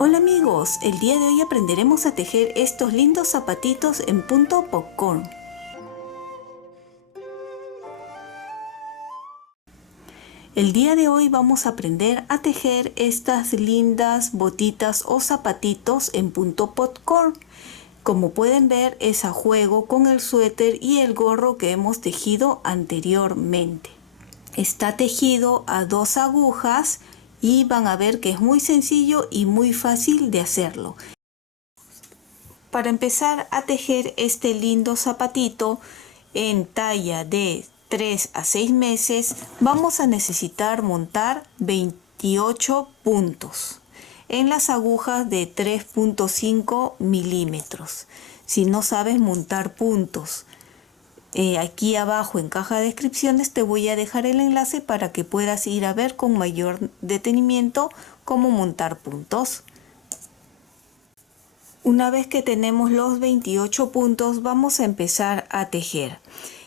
Hola amigos, el día de hoy aprenderemos a tejer estos lindos zapatitos en punto popcorn. El día de hoy vamos a aprender a tejer estas lindas botitas o zapatitos en punto popcorn. Como pueden ver, es a juego con el suéter y el gorro que hemos tejido anteriormente. Está tejido a 2 agujas y van a ver que es muy sencillo y muy fácil de hacerlo. Para empezar a tejer este lindo zapatito en talla de 3 a 6 meses, vamos a necesitar montar 28 puntos en las agujas de 3.5 milímetros. Si no sabes montar puntos, aquí abajo en caja de descripciones te voy a dejar el enlace para que puedas ir a ver con mayor detenimiento cómo montar puntos. Una vez que tenemos los 28 puntos, vamos a empezar a tejer.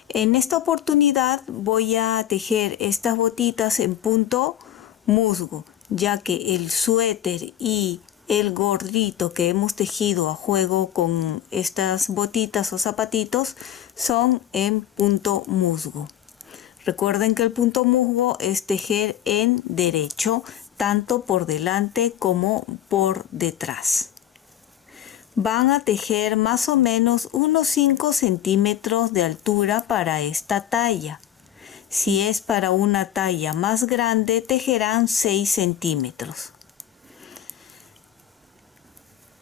En esta oportunidad voy a tejer estas botitas en punto musgo, ya que el suéter y el gorrito que hemos tejido a juego con estas botitas o zapatitos son en punto musgo. Recuerden que el punto musgo es tejer en derecho, tanto por delante como por detrás. Van a tejer más o menos unos 5 centímetros de altura para esta talla. Si es para una talla más grande, tejerán 6 centímetros.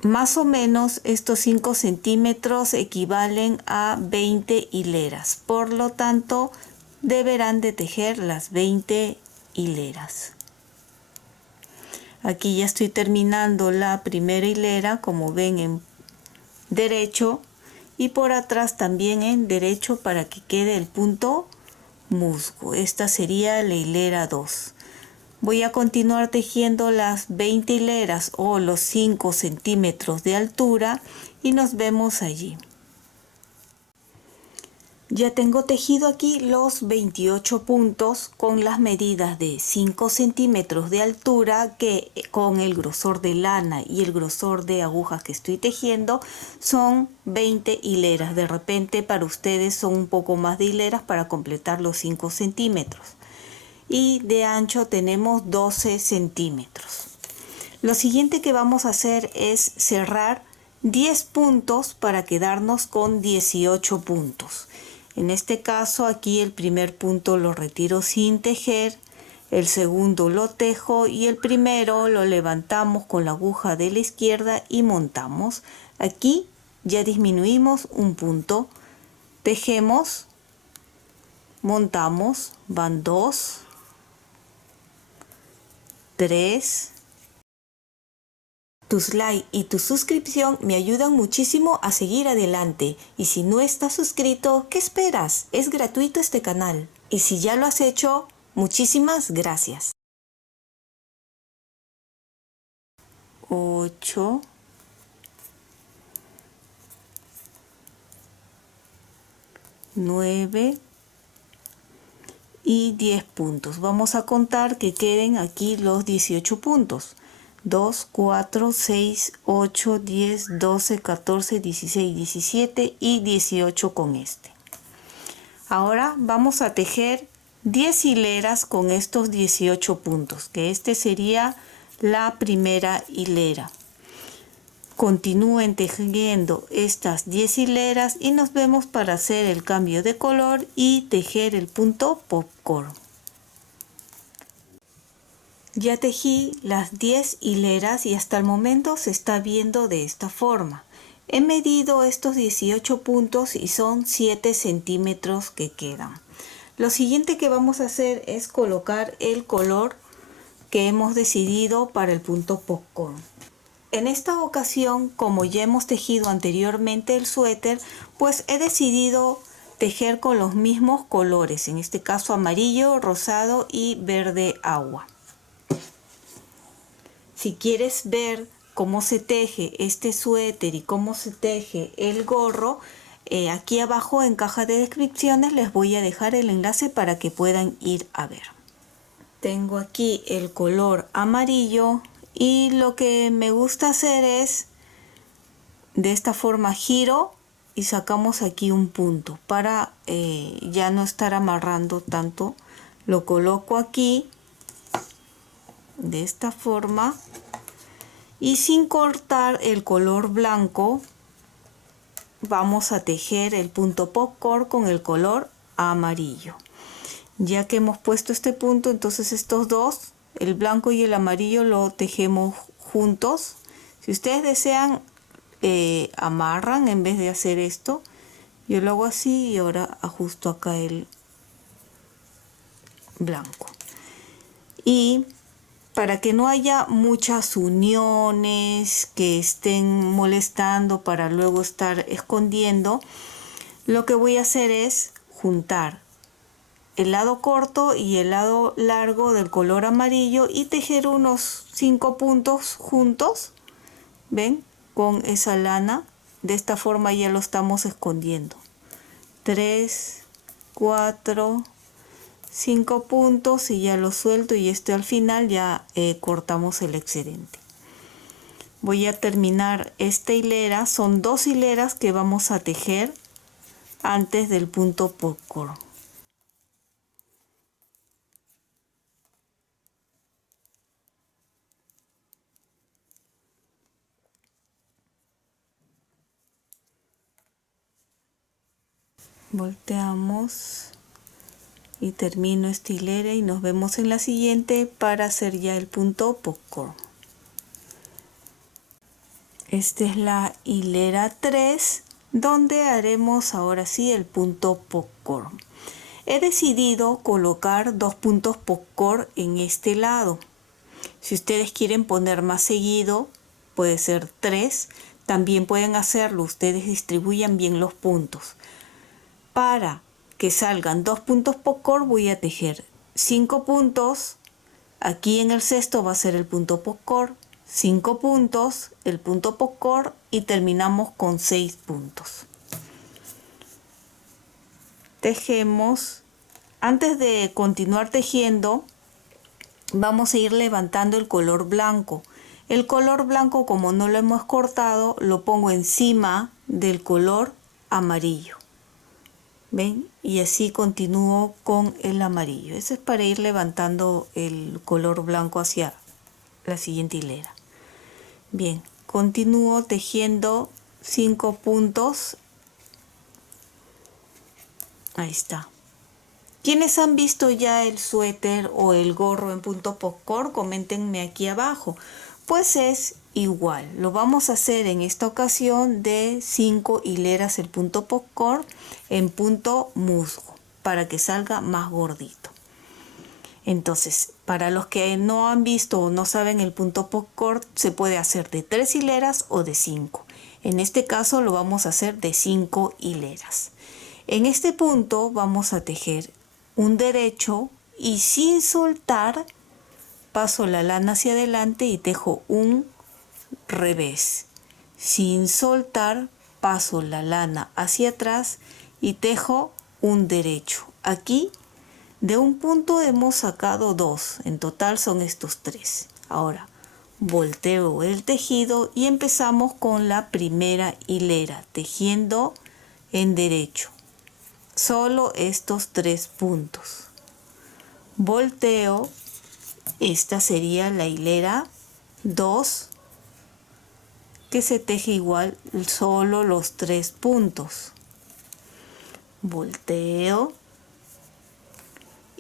Más o menos estos 5 centímetros equivalen a 20 hileras. Por lo tanto, deberán de tejer las 20 hileras. Aquí ya estoy terminando la primera hilera, como ven, en derecho, y por atrás también en derecho para que quede el punto musgo. Esta sería la hilera 2. Voy a continuar tejiendo las 20 hileras o los 5 centímetros de altura y nos vemos allí. Ya tengo tejido aquí los 28 puntos con las medidas de 5 centímetros de altura, que con el grosor de lana y el grosor de agujas que estoy tejiendo son 20 hileras. De repente para ustedes son un poco más de hileras para completar los 5 centímetros. Y de ancho tenemos 12 centímetros. Lo siguiente que vamos a hacer es cerrar 10 puntos para quedarnos con 18 puntos. En este caso, aquí el primer punto lo retiro sin tejer, el segundo lo tejo y el primero lo levantamos con la aguja de la izquierda y montamos. Aquí ya disminuimos un punto, tejemos, montamos, van 2, 3. Tus likes y tu suscripción me ayudan muchísimo a seguir adelante. Y si no estás suscrito, ¿qué esperas? Es gratuito este canal. Y si ya lo has hecho, muchísimas gracias. 8, 9 y 10 puntos. Vamos a contar que queden aquí los 18 puntos. 2, 4, 6, 8, 10, 12, 14, 16, 17 y 18 con este. Ahora vamos a tejer 10 hileras con estos 18 puntos, que este sería la primera hilera. Continúen tejiendo estas 10 hileras y nos vemos para hacer el cambio de color y tejer el punto popcorn. Ya tejí las 10 hileras y hasta el momento se está viendo de esta forma. He medido estos 18 puntos y son 7 centímetros que quedan. Lo siguiente que vamos a hacer es colocar el color que hemos decidido para el punto popcorn. En esta ocasión, como ya hemos tejido anteriormente el suéter, pues he decidido tejer con los mismos colores, en este caso amarillo, rosado y verde agua. Si quieres ver cómo se teje este suéter y cómo se teje el gorro, aquí abajo en caja de descripciones les voy a dejar el enlace para que puedan ir a ver. Tengo aquí el color amarillo, Y lo que me gusta hacer es, de esta forma giro y sacamos aquí un punto para ya no estar amarrando tanto. Lo coloco aquí de esta forma y sin cortar el color blanco vamos a tejer el punto popcorn con el color amarillo. Ya que hemos puesto este punto, entonces estos dos, el blanco y el amarillo, lo tejemos juntos. Si ustedes desean, amarran en vez de hacer esto. Yo lo hago así y ahora ajusto acá el blanco. Y para que no haya muchas uniones que estén molestando para luego estar escondiendo, lo que voy a hacer es juntar el lado corto y el lado largo del color amarillo y tejer unos 5 puntos juntos, ¿ven? Con esa lana. De esta forma ya lo estamos escondiendo. 3, 4, 5 puntos y ya lo suelto, y al final ya cortamos el excedente. Voy a terminar esta hilera. Son 2 hileras que vamos a tejer antes del punto popcorn. Volteamos y termino esta hilera y nos vemos en la siguiente para hacer ya el punto popcorn. Esta es la hilera 3 donde haremos ahora sí el punto popcorn. He decidido colocar 2 puntos popcorn en este lado. Si ustedes quieren poner más seguido, puede ser 3. También pueden hacerlo, ustedes distribuyan bien los puntos. Para que salgan 2 puntos popcorn voy a tejer 5 puntos. Aquí en el cesto va a ser el punto popcorn, 5 puntos, el punto popcorn y terminamos con 6 puntos. Tejemos. Antes de continuar tejiendo, vamos a ir levantando el color blanco. El color blanco, como no lo hemos cortado, lo pongo encima del color amarillo. ¿Ven? Y así continúo con el amarillo. Eso es para ir levantando el color blanco hacia la siguiente hilera. Bien, continúo tejiendo 5 puntos. Ahí está. ¿Quiénes han visto ya el suéter o el gorro en punto popcorn? Coméntenme aquí abajo. Pues es igual. Lo vamos a hacer en esta ocasión de 5 hileras el punto popcorn en punto musgo para que salga más gordito. Entonces, para los que no han visto o no saben el punto popcorn, se puede hacer de 3 hileras o de 5. En este caso lo vamos a hacer de 5 hileras. En este punto vamos a tejer un derecho y sin soltar paso la lana hacia adelante y tejo un revés. Sin soltar paso la lana hacia atrás y tejo un derecho. Aquí de un punto hemos sacado 2, en total son estos 3. Ahora volteo el tejido y empezamos con la primera hilera tejiendo en derecho. Solo estos 3 puntos. Volteo. Esta sería la hilera 2 que se teje igual solo los 3 puntos. Volteo.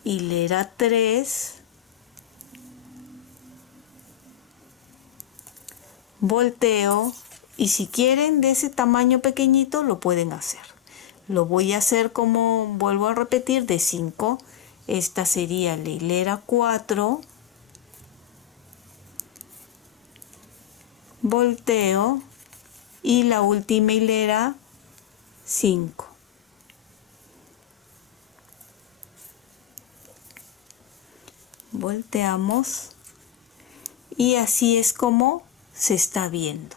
Hilera 3. Volteo. Y si quieren de ese tamaño pequeñito lo pueden hacer. Lo voy a hacer, como vuelvo a repetir, de 5. Esta sería la hilera 4. Volteo y la última hilera 5. Volteamos y así es como se está viendo.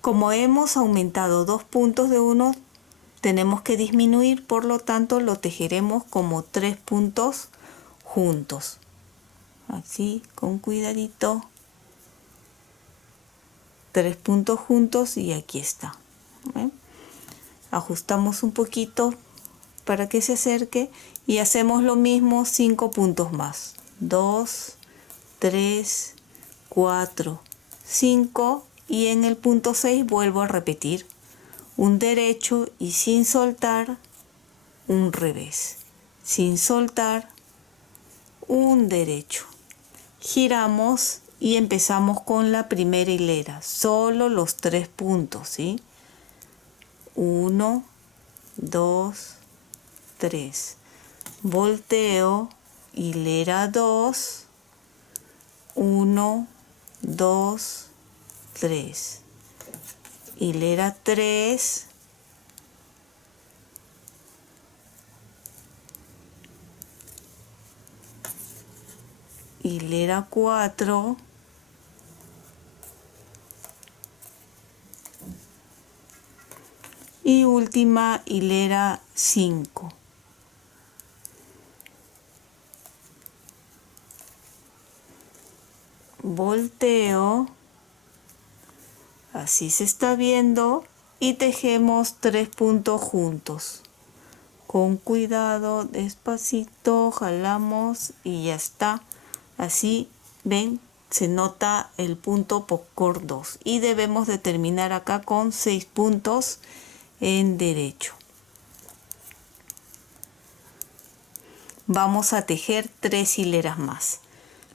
Como hemos aumentado 2 puntos de uno, tenemos que disminuir, por lo tanto lo tejeremos como 3 puntos juntos. Así, con cuidadito. 3 puntos juntos y aquí está. ¿Ven? Ajustamos un poquito para que se acerque y hacemos lo mismo 5 puntos más. 2, 3, 4, 5 y en el punto 6 vuelvo a repetir un derecho y sin soltar un revés, sin soltar un derecho. Giramos y empezamos con la primera hilera, solo los 3 puntos, ¿sí? 1, 2, 3. Volteo, hilera 2, 1, 2, 3. Hilera 3, hilera 4, y última hilera 5. Volteo, así se está viendo, y tejemos 3 puntos juntos. Con cuidado, despacito, jalamos y ya está. Así, ven, se nota el punto popcorn 2 y debemos de terminar acá con 6 puntos en derecho. Vamos a tejer 3 hileras más.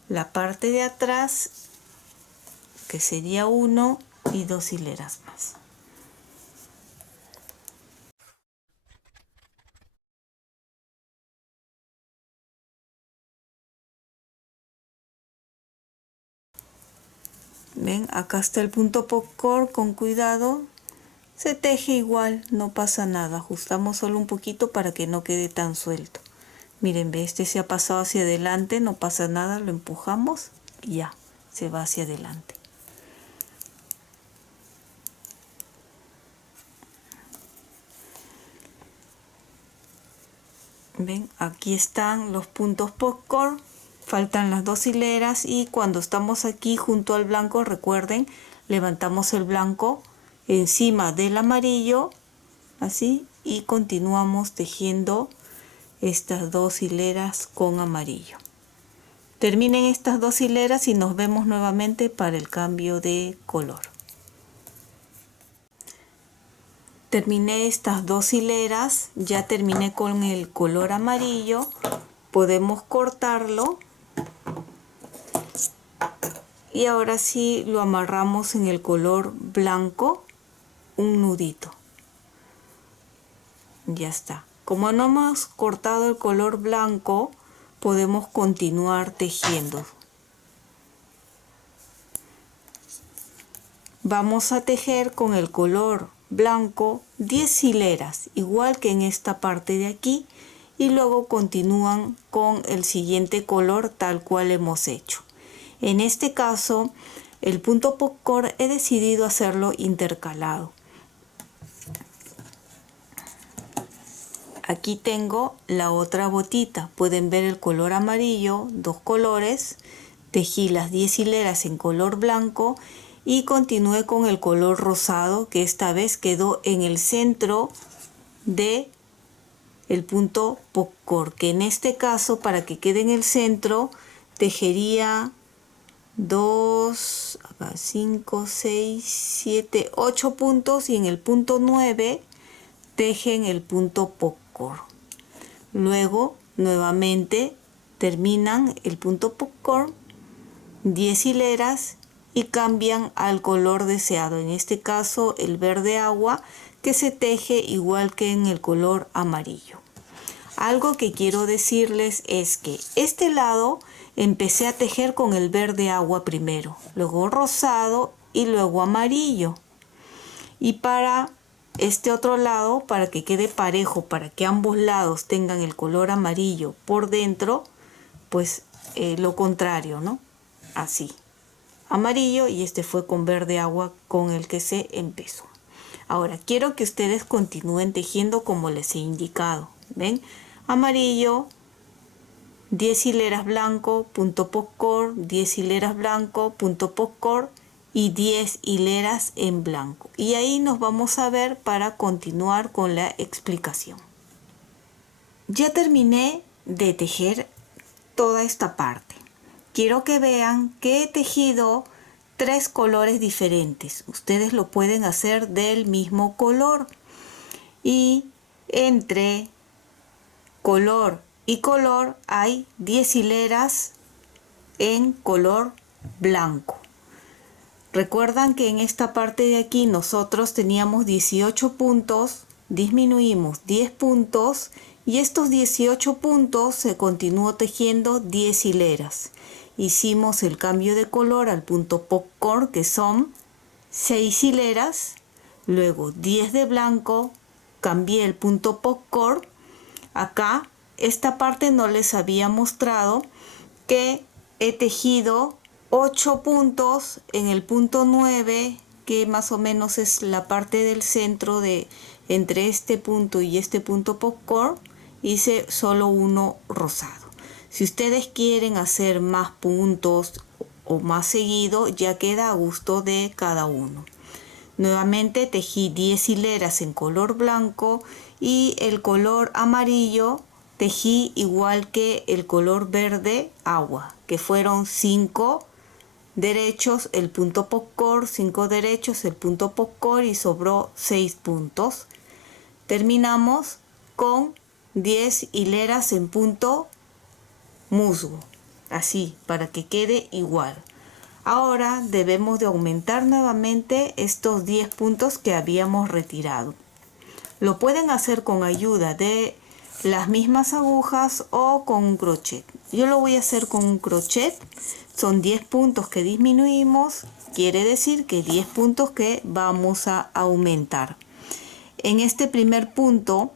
La parte de atrás, que sería 1 y 2 hileras más. Ven, acá está el punto popcorn, con cuidado. Se teje igual, no pasa nada. Ajustamos solo un poquito para que no quede tan suelto. Miren, ve, este se ha pasado hacia adelante, no pasa nada, lo empujamos y ya, se va hacia adelante. Ven, aquí están los puntos popcorn, faltan las 2 hileras y cuando estamos aquí junto al blanco, recuerden, levantamos el blanco encima del amarillo, así, y continuamos tejiendo estas 2 hileras con amarillo. Terminen estas 2 hileras y nos vemos nuevamente para el cambio de color. Terminé estas 2 hileras, ya terminé con el color amarillo. Podemos cortarlo y ahora sí lo amarramos en el color blanco, un nudito. Ya está. Como no hemos cortado el color blanco, podemos continuar tejiendo. Vamos a tejer con el color blanco 10 hileras, igual que en esta parte de aquí, y luego continúan con el siguiente color tal cual hemos hecho. En este caso, el punto popcorn he decidido hacerlo intercalado. Aquí tengo la otra botita, pueden ver el color amarillo, 2 colores, tejí las 10 hileras en color blanco y continué con el color rosado, que esta vez quedó en el centro de el punto popcorn, que en este caso, para que quede en el centro, tejería 2, 5, 6, 7, 8 puntos y en el punto 9 tejen el punto popcorn. Luego nuevamente terminan el punto popcorn, 10 hileras y cambian al color deseado, en este caso el verde agua, que se teje igual que en el color amarillo. Algo que quiero decirles es que este lado empecé a tejer con el verde agua primero, luego rosado y luego amarillo. Y para este otro lado, para que quede parejo, para que ambos lados tengan el color amarillo por dentro, pues lo contrario, ¿no? Así, amarillo, y este fue con verde agua con el que se empezó. Ahora quiero que ustedes continúen tejiendo como les he indicado. ¿Ven? Amarillo, 10 hileras blanco, punto popcorn, 10 hileras blanco, punto popcorn y 10 hileras en blanco. Y ahí nos vamos a ver para continuar con la explicación. Ya terminé de tejer toda esta parte. Quiero que vean que he tejido 3 colores diferentes. Ustedes lo pueden hacer del mismo color. Y entre color y color hay 10 hileras en color blanco. Recuerdan que en esta parte de aquí nosotros teníamos 18 puntos, disminuimos 10 puntos y estos 18 puntos se continuó tejiendo 10 hileras. Hicimos el cambio de color al punto popcorn, que son 6 hileras, luego 10 de blanco, cambié el punto popcorn. Acá esta parte no les había mostrado que he tejido 8 puntos en el punto 9, que más o menos es la parte del centro de entre este punto y este punto popcorn. Hice solo uno rosado. Si ustedes quieren hacer más puntos o más seguido, ya queda a gusto de cada uno. Nuevamente tejí 10 hileras en color blanco y el color amarillo tejí igual que el color verde agua, que fueron 5 derechos el punto popcorn, 5 derechos el punto popcorn y sobró 6 puntos. Terminamos con 10 hileras en punto musgo, así para que quede igual. Ahora debemos de aumentar nuevamente estos 10 puntos que habíamos retirado. Lo pueden hacer con ayuda de las mismas agujas o con un crochet. Yo lo voy a hacer con un crochet. Son 10 puntos que disminuimos, quiere decir que 10 puntos que vamos a aumentar. En este primer punto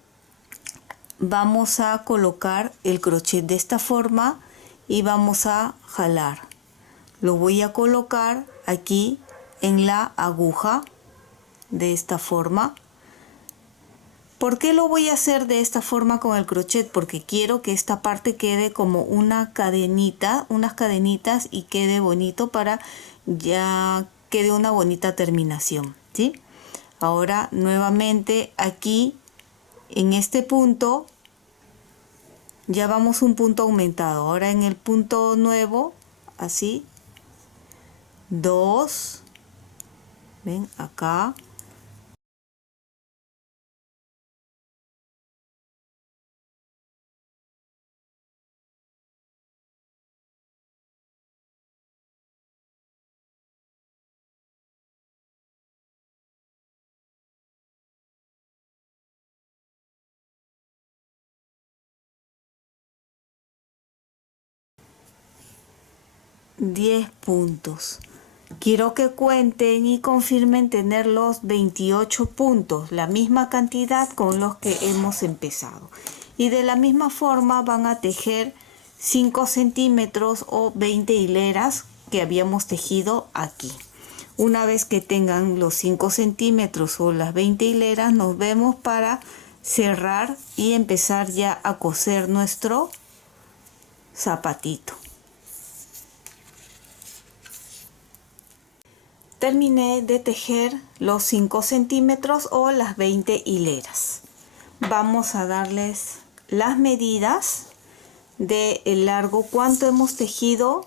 vamos a colocar el crochet de esta forma y vamos a jalar. Lo voy a colocar aquí en la aguja de esta forma. ¿Por qué lo voy a hacer de esta forma con el crochet? Porque quiero que esta parte quede como una cadenita, unas cadenitas, y quede bonito para ya quede una bonita terminación, ¿sí? Ahora nuevamente aquí en este punto ya vamos un punto aumentado. Ahora en el punto nuevo, así, 2, ven acá, ...10 puntos. Quiero que cuenten y confirmen tener los 28 puntos, la misma cantidad con los que hemos empezado. Y de la misma forma van a tejer 5 centímetros o 20 hileras que habíamos tejido aquí. Una vez que tengan los 5 centímetros o las 20 hileras, nos vemos para cerrar y empezar ya a coser nuestro zapatito. Terminé de tejer los 5 centímetros o las 20 hileras. Vamos a darles las medidas del largo, cuánto hemos tejido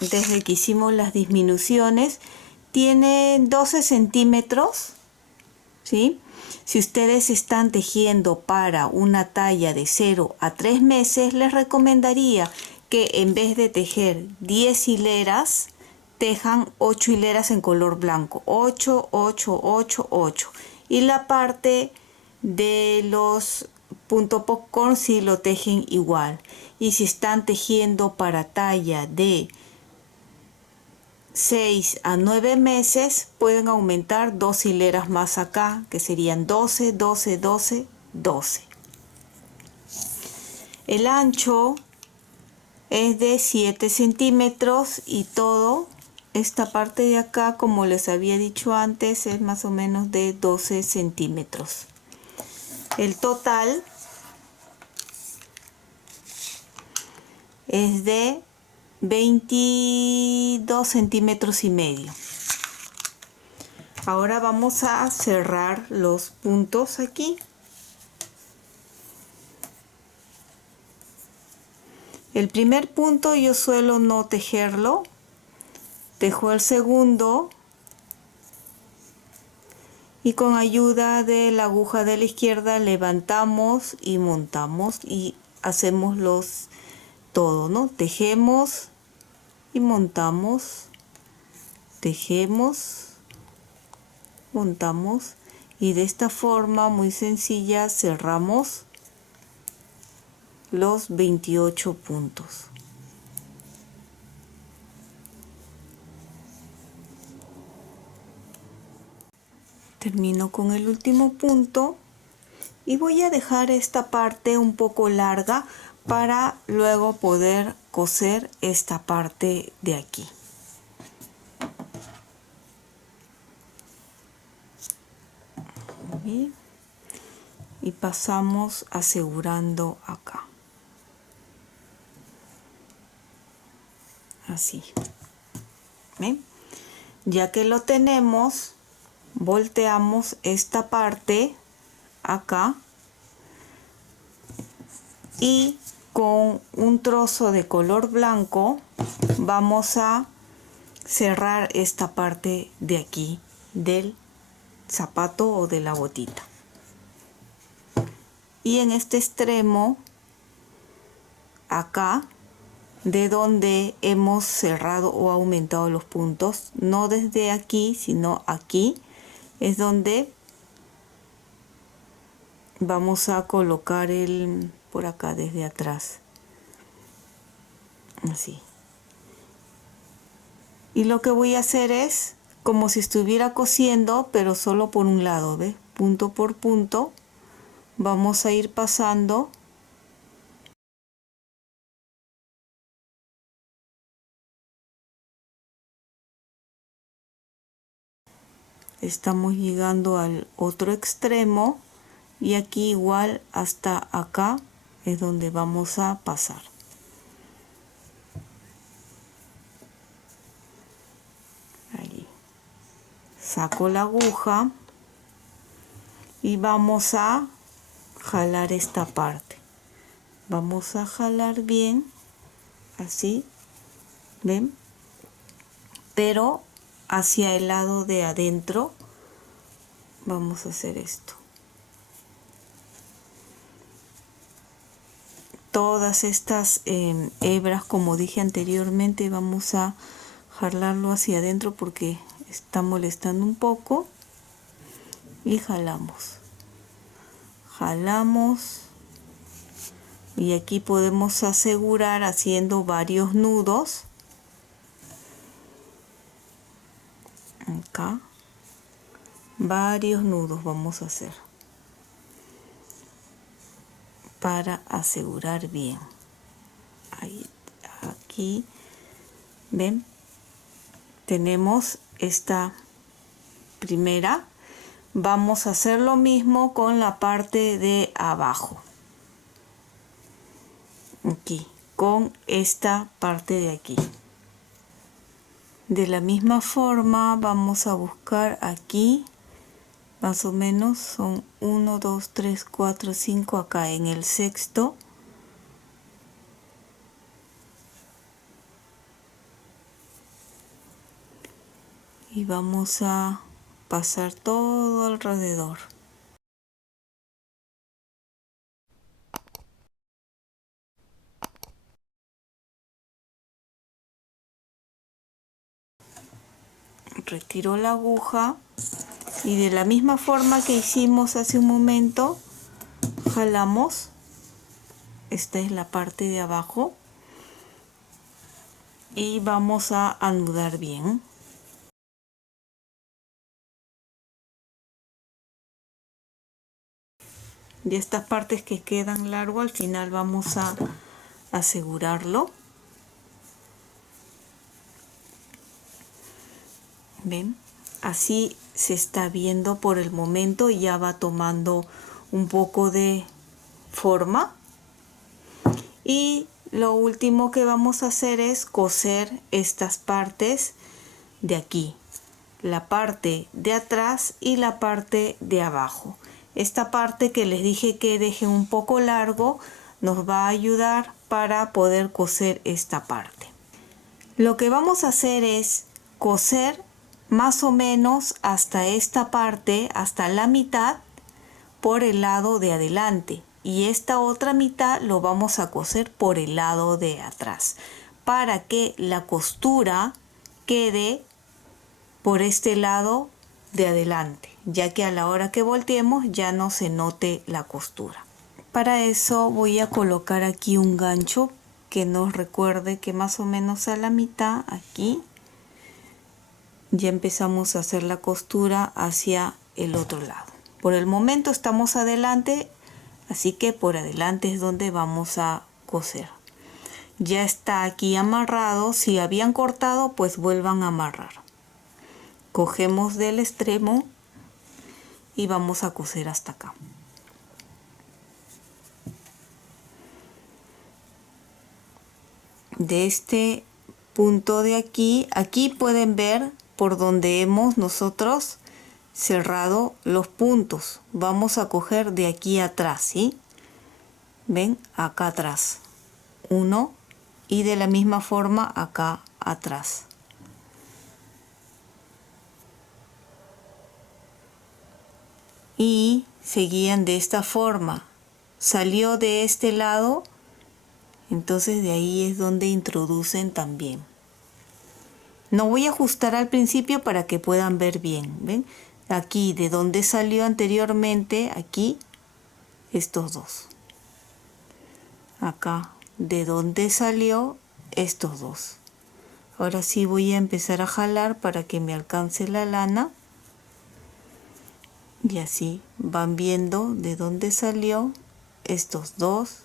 desde que hicimos las disminuciones. Tiene 12 centímetros, ¿sí? Si ustedes están tejiendo para una talla de 0 a 3 meses, les recomendaría que en vez de tejer 10 hileras, tejan 8 hileras en color blanco, 8, 8, 8, 8. Y la parte de los punto popcorn sí lo tejen igual. Y si están tejiendo para talla de 6 a 9 meses, pueden aumentar 2 hileras más acá, que serían 12, 12, 12, 12. El ancho es de 7 centímetros y todo esta parte de acá, como les había dicho antes, es más o menos de 12 centímetros. El total es de 22 centímetros y medio. Ahora vamos a cerrar los puntos aquí. El primer punto yo suelo no tejerlo, tejo el segundo y con ayuda de la aguja de la izquierda levantamos y montamos y hacemos todo, ¿no? Tejemos y montamos, tejemos, montamos y de esta forma muy sencilla cerramos los 28 puntos. Termino con el último punto y voy a dejar esta parte un poco larga para luego poder coser esta parte de aquí. Y pasamos asegurando acá. Así. ¿Ven? Ya que lo tenemos, volteamos esta parte acá y con un trozo de color blanco vamos a cerrar esta parte de aquí del zapato o de la botita. Y en este extremo acá, de donde hemos cerrado o aumentado los puntos, no desde aquí sino aquí, es donde vamos a colocar por acá desde atrás, así. Y lo que voy a hacer es como si estuviera cosiendo, pero solo por un lado, ¿ves? Punto por punto vamos a ir pasando. Estamos llegando al otro extremo y aquí igual hasta acá es donde vamos a pasar. Ahí. Saco la aguja y vamos a jalar esta parte. Vamos a jalar bien, así, ¿ven? Pero hacia el lado de adentro vamos a hacer esto. Todas estas hebras, como dije anteriormente, vamos a jalarlo hacia adentro porque está molestando un poco. Y jalamos. Jalamos. Y aquí podemos asegurar haciendo varios nudos. Acá. Varios nudos vamos a hacer. Para asegurar bien. Ahí, aquí. ¿Ven? Tenemos esta primera. Vamos a hacer lo mismo con la parte de abajo. Aquí, con esta parte de aquí. De la misma forma vamos a buscar aquí, más o menos son 1, 2, 3, 4, 5 acá en el sexto. Y vamos a pasar todo alrededor. Retiro la aguja y de la misma forma que hicimos hace un momento, jalamos. Esta es la parte de abajo y vamos a anudar bien. Y estas partes que quedan largo al final vamos a asegurarlo. ¿Ven? Así se está viendo por el momento y ya va tomando un poco de forma. Y lo último que vamos a hacer es coser estas partes de aquí. la parte de atrás y la parte de abajo. Esta parte que les dije que dejen un poco largo nos va a ayudar para poder coser esta parte. Lo que vamos a hacer es coser más o menos hasta esta parte, hasta la mitad, por el lado de adelante, y esta otra mitad lo vamos a coser por el lado de atrás para que la costura quede por este lado de adelante, ya que a la hora que volteemos ya no se note la costura. Para eso voy a colocar aquí un gancho que nos recuerde que más o menos a la mitad, aquí ya empezamos a hacer la costura hacia el otro lado. Por el momento estamos adelante, así que por adelante es donde vamos a coser. Ya está aquí amarrado. Si habían cortado, pues vuelvan a amarrar. Cogemos del extremo y vamos a coser hasta acá. De este punto de aquí, aquí pueden ver por donde hemos nosotros cerrado los puntos. Vamos a coger de aquí atrás, ¿sí? Ven, acá atrás. Uno, y de la misma forma acá atrás. Y seguían de esta forma. Salió de este lado, entonces de ahí es donde introducen también. No voy a ajustar al principio para que puedan ver bien. ¿Ven? Aquí de donde salió anteriormente, aquí, estos dos. Acá de donde salió, estos dos. Ahora sí voy a empezar a jalar para que me alcance la lana. Y así van viendo de dónde salió estos dos.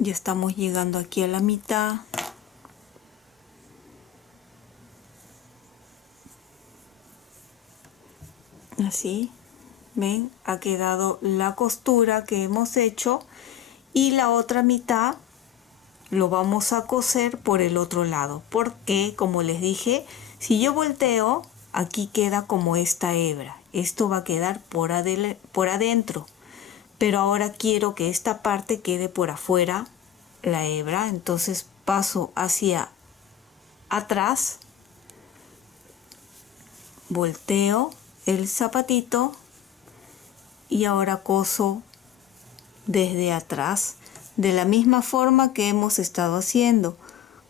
Ya estamos llegando aquí a la mitad. Así, ven, ha quedado la costura que hemos hecho y la otra mitad lo vamos a coser por el otro lado, porque como les dije, si yo volteo, aquí queda como esta hebra. Esto va a quedar por adentro, pero ahora quiero que esta parte quede por afuera, la hebra. Entonces paso hacia atrás, volteo el zapatito y ahora coso desde atrás, de la misma forma que hemos estado haciendo,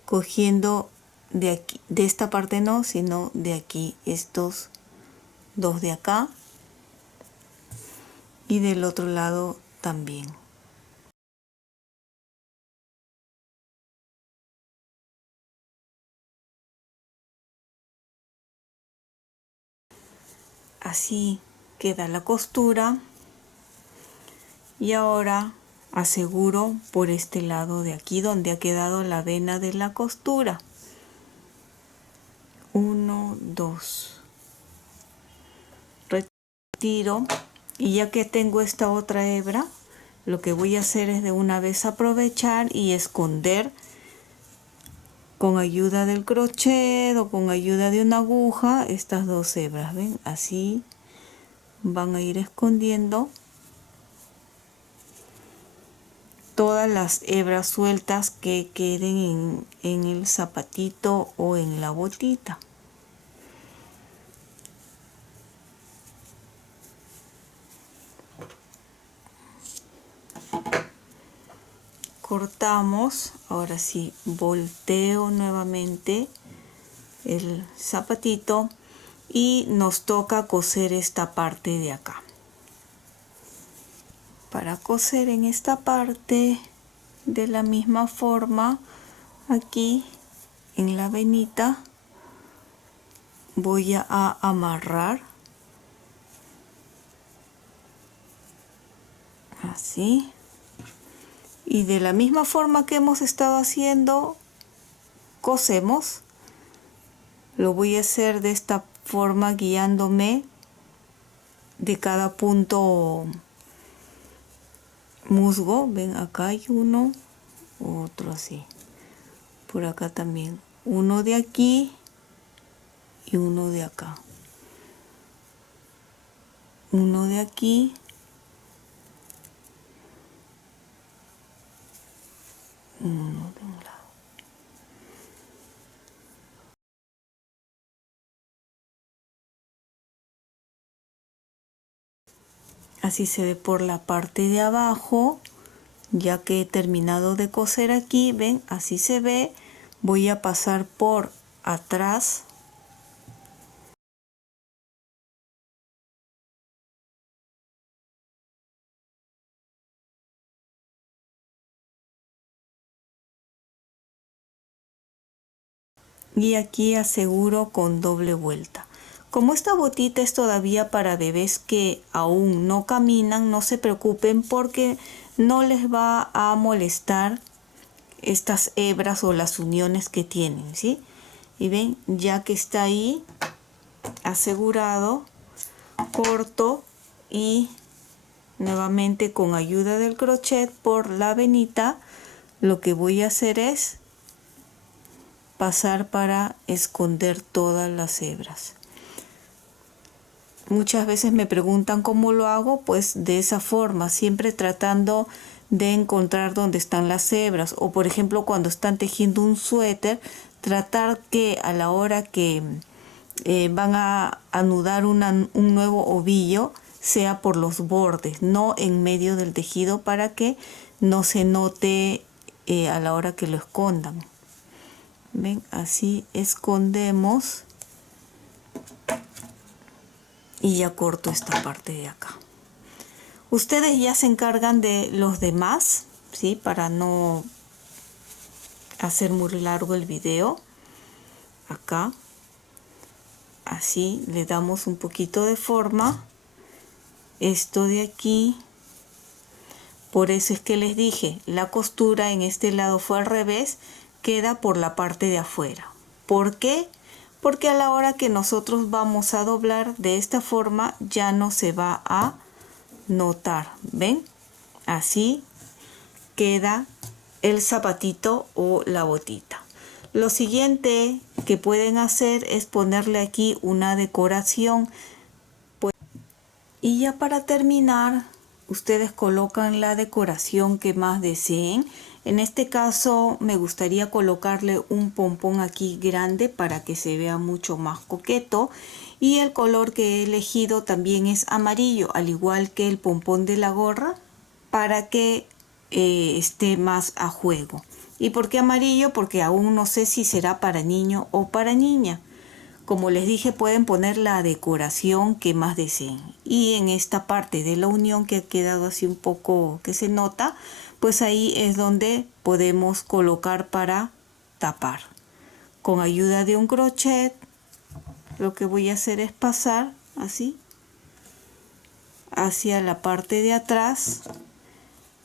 cogiendo de aquí, de esta parte no, sino de aquí, estos dos de acá, y del otro lado también. Así queda la costura. Y ahora aseguro por este lado de aquí donde ha quedado la vena de la costura. 1, 2. Retiro, y ya que tengo esta otra hebra, lo que voy a hacer es de una vez aprovechar y esconder con ayuda del crochet o con ayuda de una aguja estas dos hebras. ¿Ven? Así van a ir escondiendo todas las hebras sueltas que queden en el zapatito o en la botita. Cortamos, ahora sí volteo nuevamente el zapatito y nos toca coser esta parte de acá. Para coser en esta parte, de la misma forma, aquí en la venita voy a amarrar así, y de la misma forma que hemos estado haciendo, cosemos. Lo voy a hacer de esta forma, guiándome de cada punto musgo. Ven, acá hay uno, otro así, por acá también, uno de aquí y uno de acá, uno de aquí, uno de un lado. Así se ve por la parte de abajo. Ya que he terminado de coser aquí, ven, así se ve. Voy a pasar por atrás. Y aquí aseguro con doble vuelta. Como esta botita es todavía para bebés que aún no caminan, no se preocupen porque no les va a molestar estas hebras o las uniones que tienen, ¿sí? Y ven, ya que está ahí asegurado, corto y nuevamente con ayuda del crochet por la venita, lo que voy a hacer es pasar para esconder todas las hebras. Muchas veces me preguntan cómo lo hago, pues de esa forma, siempre tratando de encontrar dónde están las hebras, o por ejemplo cuando están tejiendo un suéter, tratar que a la hora que van a anudar un nuevo ovillo sea por los bordes, no en medio del tejido, para que no se note a la hora que lo escondan. Ven, así escondemos y ya corto esta parte de acá. Ustedes ya se encargan de los demás, ¿sí? Para no hacer muy largo el video. Acá, así le damos un poquito de forma. Esto de aquí, por eso es que les dije, la costura en este lado fue al revés, queda por la parte de afuera. ¿Por qué? Porque a la hora que nosotros vamos a doblar de esta forma ya no se va a notar. ¿Ven? Así queda el zapatito o la botita. Lo siguiente que pueden hacer es ponerle aquí una decoración. Y ya para terminar, ustedes colocan la decoración que más deseen. En este caso me gustaría colocarle un pompón aquí grande para que se vea mucho más coqueto. Y el color que he elegido también es amarillo, al igual que el pompón de la gorra, para que esté más a juego. ¿Y por qué amarillo? Porque aún no sé si será para niño o para niña. Como les dije, pueden poner la decoración que más deseen. Y en esta parte de la unión que ha quedado así un poco que se nota, pues ahí es donde podemos colocar para tapar. Con ayuda de un crochet, lo que voy a hacer es pasar así hacia la parte de atrás.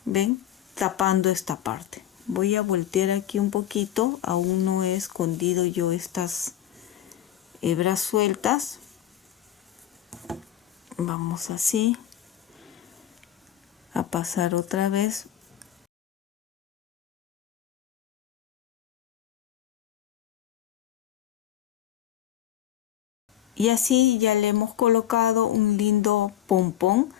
¿Ven? Tapando esta parte. Voy a voltear aquí un poquito. Aún no he escondido yo estas hebras sueltas. Vamos así a pasar otra vez. Y así ya le hemos colocado un lindo pompón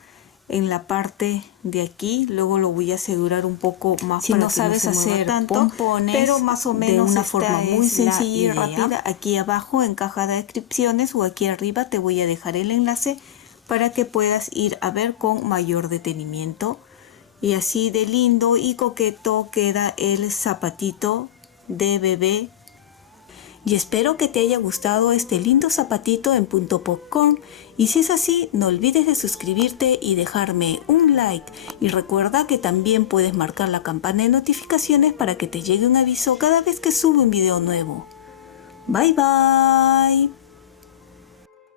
en la parte de aquí. Luego lo voy a asegurar un poco más. Si no sabes hacer pompones, pero más o menos de una forma muy sencilla y rápida, aquí abajo en caja de descripciones o aquí arriba te voy a dejar el enlace para que puedas ir a ver con mayor detenimiento. Y así de lindo y coqueto queda el zapatito de bebé. Y espero que te haya gustado este lindo zapatito en punto popcorn, y si es así, no olvides de suscribirte y dejarme un like, y recuerda que también puedes marcar la campana de notificaciones para que te llegue un aviso cada vez que subo un video nuevo. Bye bye.